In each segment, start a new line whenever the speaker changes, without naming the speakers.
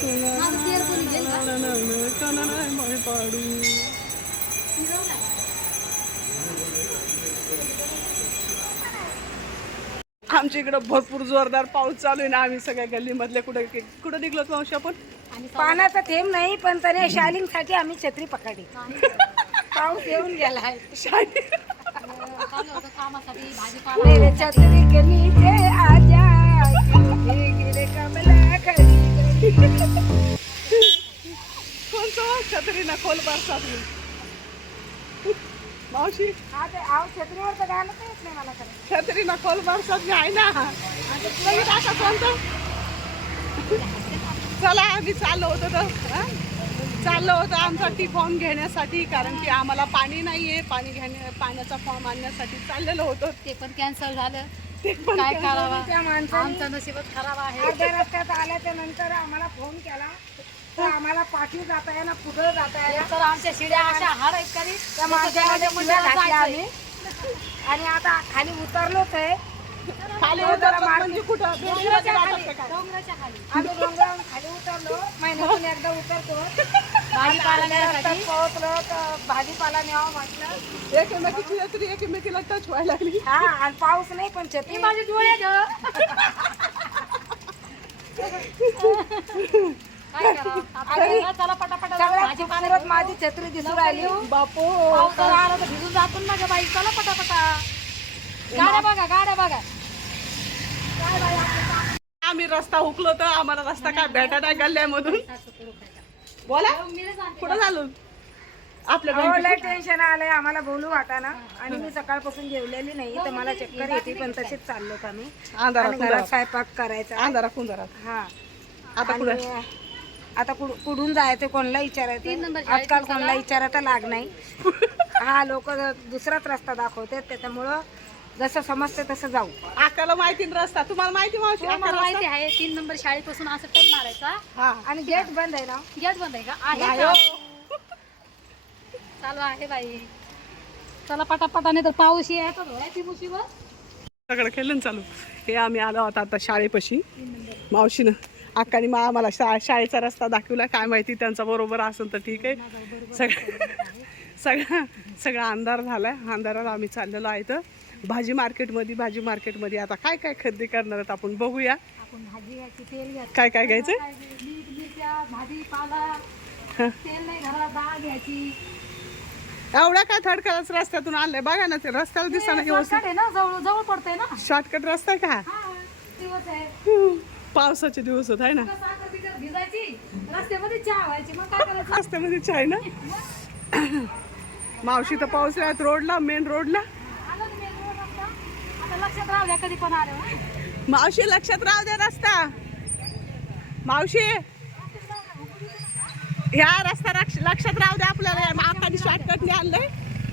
पाडू आमच्या इकडं भरपूर जोरदार पाऊस चालू आहे ना. आम्ही सगळ्या गल्लीमधले कुठं निघलो मावशी आपण.
पाण्याचा थेंब नाही पण तरी शायलिंग साठी आम्ही छत्री पकडली. पाऊस येऊन गेला आहे. छत्री गलीचे आजा गिरे कमला खरी
कोणतं छत्री ना खोल बरसात मावशी.
छत्रीवर तर गाणं येत नाही मला खरं.
छत्री ना खोल बरसात आहे ना. कोणतं चला आम्ही चाललो होतो आमचा टी फॉर्म घेण्यासाठी. कारण की आम्हाला पाणी नाहीये. पाण्याचा फॉर्म आणण्यासाठी चाललेलो होतो.
ते पण कॅन्सल झालं.
ते पण
काय करावा.
त्या माणसाने
आमचं नशीबच खराब आहे.
अर्ध्या रस्त्यात आल्याच्या नंतर आम्हाला फोन केला तर आम्हाला पाठी जाता येईना पुढे जाता येईना.
तर आमच्या शिड्या अशा हाड आहेत का नाही,
त्या माणसाला शिव्या घातल्या आम्ही. आणि आता खाली उतरलोच आहे.
खाली उतरलो म्हणजे कुठं
डोंगराच्या खाली
आम्ही डोंगरावरून खाली उतरलो. महिन्यातून एकदा उतरतो.
भाजीपाला
रस्त्यात पोहोचलो तर भाजीपाला न्यावं म्हटलं.
एकमेकीची छत्री एकमेकीला टच व्हायला लागली.
हा आणि पाऊस नाही पण छत्री
माझे डोळे काय करावं. चला पटापटा
सगळ्यात माझी छत्री दिसून राहिली.
बापू
पावसाळा आला तर भिजून जातो ना ग बाई. चला पटापटा. गाड्या बघा.
आम्ही रस्ता हुकलो तर आम्हाला रस्ता काय भेटा नाही गल्ल्यामधून. बोला कुठं झालो आपल्या
लय टेन्शन आलंय आम्हाला बोलू वाटाना. आणि मी सकाळपासून जेवलेली नाही तर मला चक्कर येते पण तशीच चाललो का मी. आणि घरात स्वयंपाक करायचा.
अंधारात
हा
आता कुठं
आता कुठून जायचं कोणाला विचारायचं. आजकाल कोणाला विचारायचं लाग नाही. हा लोक दुसराच रस्ता दाखवतात त्याच्यामुळं जसं समजते तसं जाऊ.
आकाला माहिती रस्ता. तुम्हाला माहिती मावशी.
मला माहिती आहे. 3 नंबर शाळेपासून असं टर्न मारायचा.
हा
आणि गेट बंद आहे ना.
गेट बंद आहे का. आहे का? चालू आहे बाई. चला पटापटा नाही तर पाऊस यायचा धोळ्याची मुसीबत.
सगळं केलं चालू. हे आम्ही आलो होतो आता शाळेपाशी. मावशीनं अक्कानी आम्हाला शाळेचा रस्ता दाखवला. काय माहिती त्यांचा बरोबर असेल तर ठीक आहे. सगळा अंधार झालाय. अंधारात आम्ही चाललेलो आहे. तर भाजी मार्केटमध्ये आता काय खरेदी करणार आहेत आपण बघूया.
आपण भाजी घ्यायची, तेल घ्यायचं.
काय घ्यायचं.
भाजीपाला, तेल नाही घरात, डाळ घ्यायची.
एवढा काय थडकच रस्त्यातून आणलंय बघा ना. ते रस्त्याला दिसताना
शॉर्टकट आहे ना. जवळ पडतंय ना.
शॉर्टकट रस्ता आहे का.
दिवस आहे.
पावसाचे दिवस होत आहे ना.
साखर बिकर भिजायची, रस्त्यामध्ये चहा व्हायची. मग काय करायचं.
रस्त्यामध्ये चाय ना. मावशी तर पावसाळ्यात रोडला मेन रोडला.
आता लक्षात राहू द्या कधी पण आलं.
मावशी लक्षात राहू द्या रस्ता. मावशी ह्या रस्ता लक्षात राहू द्या आपल्याला. आकाने शॉर्टकटने आणलंय.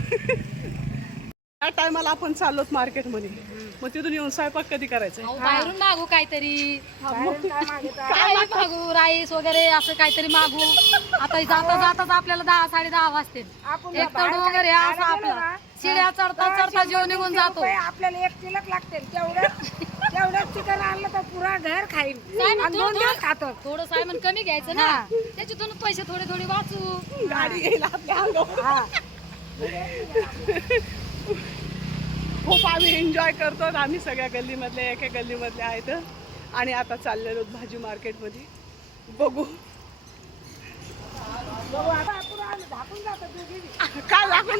त्या टायमाला आपण चाललोत मार्केटमध्ये. मग तिथून येऊन स्वयंपाक कधी करायचा.
बाहेरून मागू काहीतरी. काय मागू. राईस वगैरे असं काहीतरी मागू. आता जाताच आपल्याला 10 10:30 वाजते. एक तर वगैरे असं आपलं शिड्या चढता जीव निघून जातो.
आपल्याला 1 तिलक लागते. तेवढंच चिकन आणलं तर पुरा घर खाईल. 2 दिवस खातो.
थोडं सायमन कमी घ्यायचं ना. त्याच्यातून पैसे थोडे वाचू.
गाडी येईल आपल्या अंगावर. खूप आम्ही एन्जॉय करतो. आम्ही सगळ्या गल्लीमधल्या एका गल्लीमधल्या आहेत. आणि आता चाललेलो भाजी मार्केटमध्ये. बघू काय दाखवून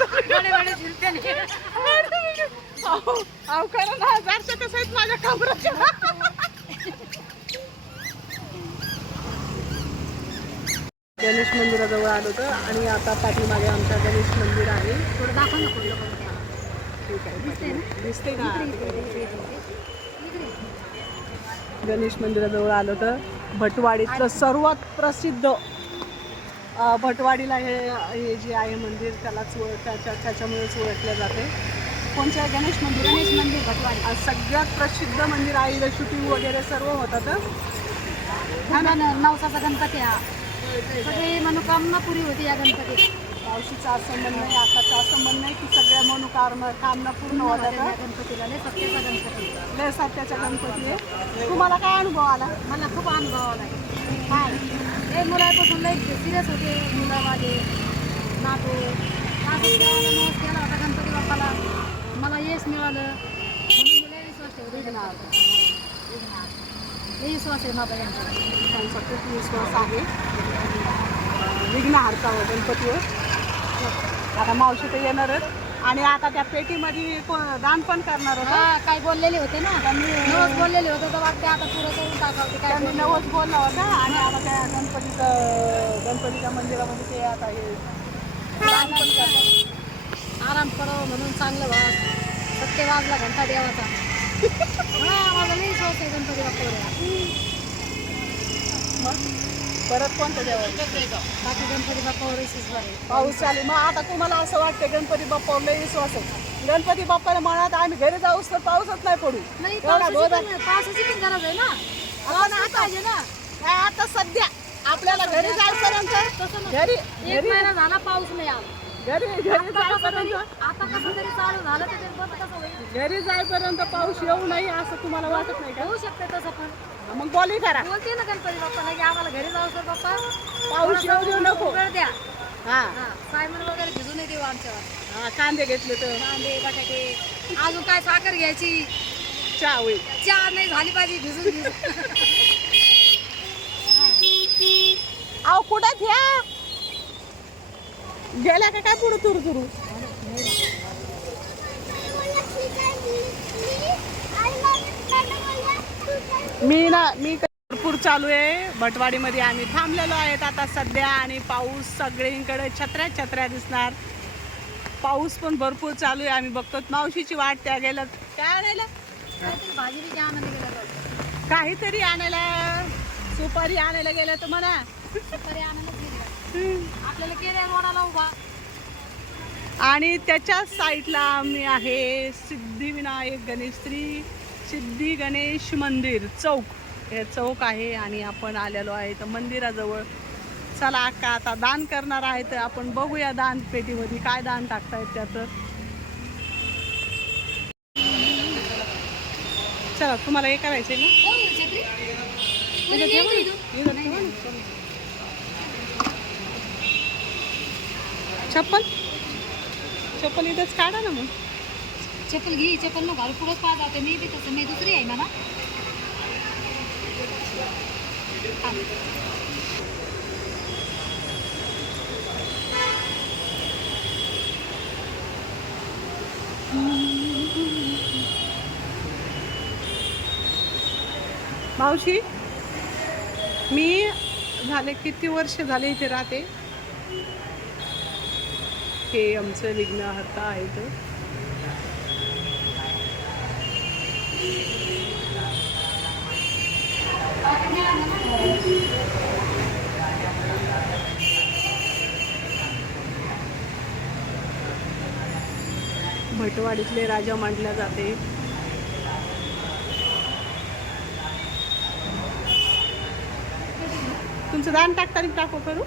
खरं ना. 1000 कसं आहेत माझ्या कमराच्या. गणेश मंदिराजवळ आलो होतं आणि आता पाठीमागे आमच्या गणेश मंदिर आहे.
थोडं दाखव ना.
ठीक आहे दिसते ना. गणेश मंदिराजवळ आलो तर भटवाडीतलं सर्वात प्रसिद्ध भटवाडीला हे जे आहे मंदिर त्याच्यामुळेच ओळखले जाते. कोणत्या गणेश मंदिर भटवाडी सगळ्यात प्रसिद्ध मंदिर आहे. इथं शूटिंग वगैरे सर्व होतात.
नवसाचा गणपती हा. सगळी मनोकामना पुरी होती या गणपतीला.
मावशीचं असं म्हणणं आहे. आकाचं असं म्हणणं आहे की सगळ्या मनोकामना पूर्ण होतात
गणपतीला. लय सत्याचा गणपती.
लय सत्याचा गणपती आहे. तुम्हाला काय अनुभव आला.
मला खूप अनुभव आला. लहान मुलापासून लई सिरियस होते मुलं माझे नातू. असं देवाला नवस केला होता गणपती बाप्पाला, मला यश मिळालं म्हणून मी लई विश्वास ठेवते विघ्नहर्ता. लई विश्वास आहे माझा यांच्यावर.
त्यांचा खूप विश्वास आहे विघ्नहर्ता गणपतीवर. आता मावशी तर येणारच आणि आता त्या पेटीमध्ये दान पण करणार होतं.
हा, काय बोललेले होते ना नवस बोललेले होते तर वाटते आता पुरं करून टाकावं. काय
त्यांनी नवस बोलला होता आणि आता त्या गणपतीच्या मंदिरामध्ये ते आता हे दान पण करणार.
आराम करावं म्हणून चांगलं व्हा. सत्य वाजला घंटा देवाचा. हा, माझा लई विश्वास आहे गणपती बाप्पावर.
मग परत कोणतं देवाचं?
बाकी गणपती बाप्पावर विश्वास आहे.
पाऊस चालू. मग आता तुम्हाला असं वाटतं गणपती बाप्पावर लई विश्वास आहे. गणपती बाप्पाला म्हणत आम्ही घरी जाऊच तर पाऊसच नाही पडू.
नाही,
एवढा
पावसाची पण गरज आहे ना.
आपण
पाऊस पाहिजे ना.
काय आता सध्या आपल्याला घरी जाईपर्यंत
तसं नाही.
घरी
एक महिना झाला पाऊस नाही आला.
घरी जाईपर्यंत
आता कसं तरी चालू झालं तर बंद कसं होईल.
घरी जाईपर्यंत पाऊस येऊ नये असं तुम्हाला वाटत नाही का?
होऊ शकते तसं पण.
मग बॉलिंग करा.
बोलते ना गणपती बाप्पाला की आम्हाला घरी जाऊ सर बाप्पा
पाऊस येऊ देऊ नको.
वेळ द्या.
हा
हा, सायमन वगैरे भिजून येते आमच्यावर.
हा, कांदे घेतले तर
कांदे बटाटे अजून काय साखर घ्यायची.
चहा होईल.
चहा नाही झाली पाहिजे भिजून भिजून.
अहो कुठं घ्या गेल्या का काय पुढे तुरू तुरू. मी भरपूर चालू आहे भटवाडीमध्ये. आम्ही थांबलेलो आहेत आता सध्या आणि पाऊस सगळीकडे छत्र्या दिसणार. पाऊस पण भरपूर चालू आहे. आम्ही बघतो मावशीची वाट त्या गेल्या काय आणायला
काहीतरी भाजी बी घ्या आणायला गेला जाऊ.
काहीतरी आणायला सुपारी आणायला गेल्या तर म्हणा.
सुपारी आणायलाच गेली. आपल्याला केल्या रोडाला उभा.
आणि त्याच्या साईडला आम्ही आहे सिद्धिविनायक गणेश श्री सिद्धी गणेश मंदिर चौक. हे चौक आहे आणि आपण आलेलो आहे तर मंदिराजवळ. चला अक्का आता दान करणार आहे तर आपण बघूया दान पेटीमध्ये काय दान टाकतायत त्यात. चला तुम्हाला हे करायचं आहे ना.
हो, छत्री?
इथं ठेवा ना. इथं ठेवा ना. चप्पल इथंच काढा ना मग.
चप्पल घे. चप्पल न घालू पुढंच पाहा जाते. मी बी तसं मी दुसरी आहे ना.
मावशी मी झाले किती वर्ष झाले इथे राहते. हे आमचं विघ्नहर्ता आहे इथं. भटवाडीतले राजा मानल्या जाते. तुमचं दान टाकताना टाको करू.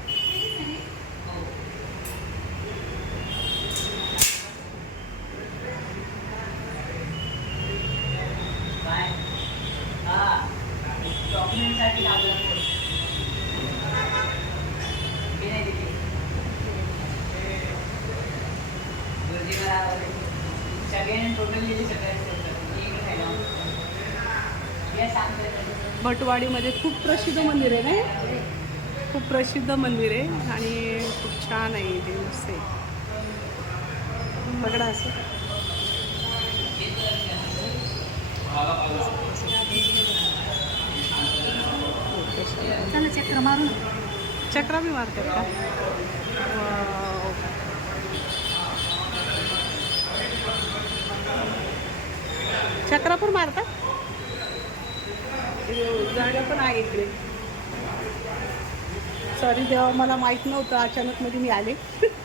भटवाडीमध्ये खूप प्रसिद्ध मंदिर आहे ना. खूप प्रसिद्ध मंदिर आहे आणि खूप छान आहे इथे. मस्त आहे. बघा असं
चला चक्र मारून.
चक्रा बी मारतात का. वाव. चक्रा पण मारतात. जागा पण आहे इकडे. सॉरी देवा मला माहित नव्हतं. अचानक मध्ये मी आले.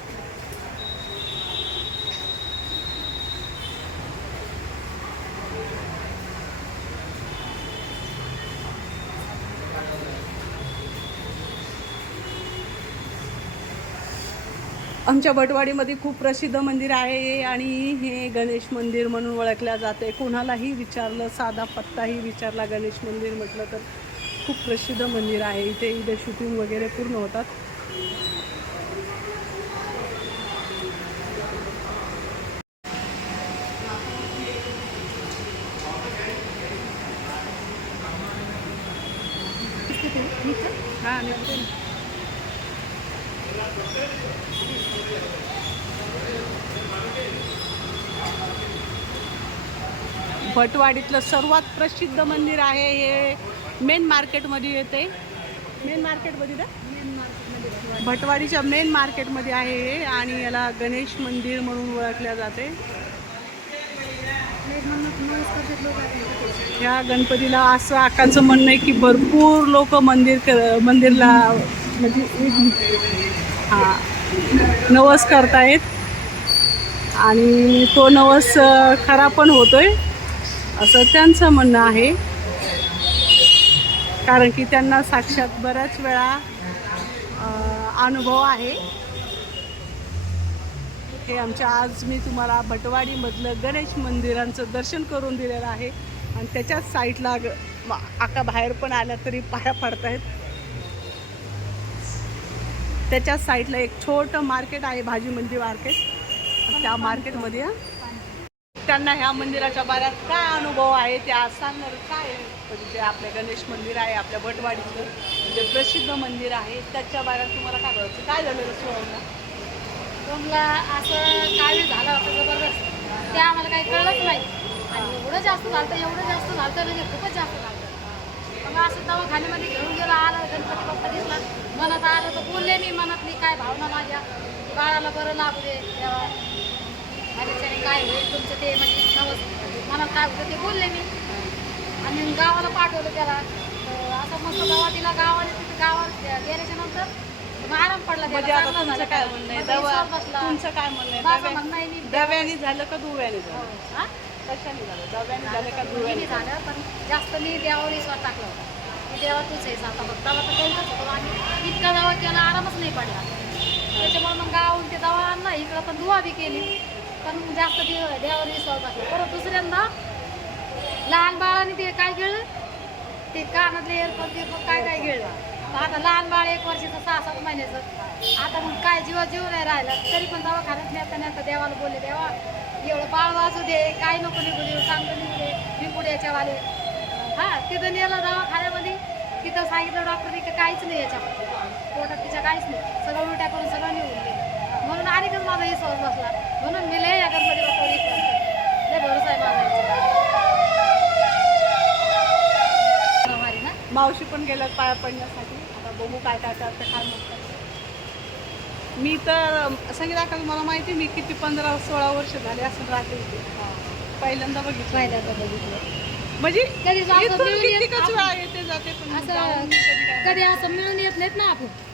आमच्या भटवाडीमध्ये खूप प्रसिद्ध मंदिर आहे आणि हे गणेश मंदिर म्हणून ओळखल्या जाते. कोणालाही विचारलं साधा पत्ताही विचारला गणेश मंदिर म्हटलं तर खूप प्रसिद्ध मंदिर आहे. इथे शूटिंग वगैरे पूर्ण होतात. हां निघते ना. भटवाडीतलं सर्वात प्रसिद्ध मंदिर आहे हे. मेन मार्केटमध्ये येते. मेन मार्केटमध्ये ना भटवाडीच्या मेन मार्केटमध्ये आहे हे. आणि याला गणेश मंदिर म्हणून ओळखल्या जाते. या गणपतीला असं आकाचं म्हणणं आहे की भरपूर लोक मंदिरला म्हणजे नवस करतायत आणि तो नवस खरा पण होतोय असं त्यांचं म्हणणं आहे. कारण की त्यांना साक्षात बऱ्याच वेळा अनुभव आहे. हे आज मी तुम्हाला भटवाडीमधलं गणेश मंदिरांचं दर्शन करून दिलेलं आहे. आणि त्याच्याच साईडला आका बाहेर पण आल्या तरी पाया पडतायत. त्याच्याच साईडला एक छोटं मार्केट आहे, भाजी मंडी मार्केट. त्या मार्केटमध्ये त्यांना ह्या मंदिराच्या बऱ्याच काय अनुभव आहे ते आज सांगणार. काय म्हणजे आपलं गणेश मंदिर आहे आपल्या भटवाडीचं म्हणजे प्रसिद्ध मंदिर आहे त्याच्या बाहेर तुम्हाला काय करायचं काय झालेलं
सोमला असं काय झालं होतं जबरदस्त. ते आम्हाला काही कळलंच नाही. आणि एवढं जास्त झालं म्हणजे खूपच जास्त झालं. मग असं दवाखान्यामध्ये घेऊन गेला आलं गणपती बाप्पा दिसला मनात आलं तर बोलले मी मनातली काय भावना माझ्या बाळाला बरं लागू दे तेव्हा माझ्याच्याने काय होईल तुमचं ते म्हणजे नवस मनात काय होतं ते बोलले मी. आणि गावाला पाठवलं त्याला असं मस्त दवा दिला गावाने. तिथे गावात गेल्याच्या नंतर आराम पडला.
म्हणजे आता तुमचं काय म्हणणं आहे तुमचं काय म्हणणं आहे दव्याने झालं का दुव्याने झालं? कशाने झालं? दव्याने झालं का दुव्याने
झालं? पण जास्त मी देवावर विश्वास टाकला होता की देवा तूच आहेस आता फक्त मला तर कळतच होतं. आणि इतका दवा केला आरामच नाही पडला. त्याच्यामुळे मग गावाहून ते दवा आणला इकडं पण दुवा बी केली पण जास्त देवावर विश्वास टाकला. परत दुसऱ्यांदा लहान बाळाने ते काय गिळलं ते कानातले एअरफोन ते काय काय गिळलं. आता लहान बाळ 1 वर्षाचं 6-7 महिन्याचं आता मग काय जीव नाही राहिला. तरी पण दवाखान्यात नेता देवाला बोलले देवा एवढं बाळ वाचू दे काय नको निघू दे चांगलं निघू दे मी पुढे याच्यावाले. तिथं नेलं दवाखान्यामध्ये. तिथं सांगितलं डॉक्टरने की काहीच नाही याच्यामध्ये पोटात तिच्या काहीच नाही सगळं उलट्या करून सगळं निघून गेलं. म्हणून आणखीच माझा विश्वास बसला. म्हणून मी लय या गणपती बाप्पावर विश्वास करते. लय भरोसा आहे माझा.
मावशी पण गेल्यात पाया पडण्यासाठी. आता बघू काय काय करते काय म्हणतात. मी तर संगीता का मला माहिती मी किती 15-16 वर्ष झाले असं राहते इथे. पहिल्यांदा बघितलं म्हणजे
कधी
इथून किती वेळा येते जाते पण
असं कधी असं मिळून येत नाहीत ना आपण.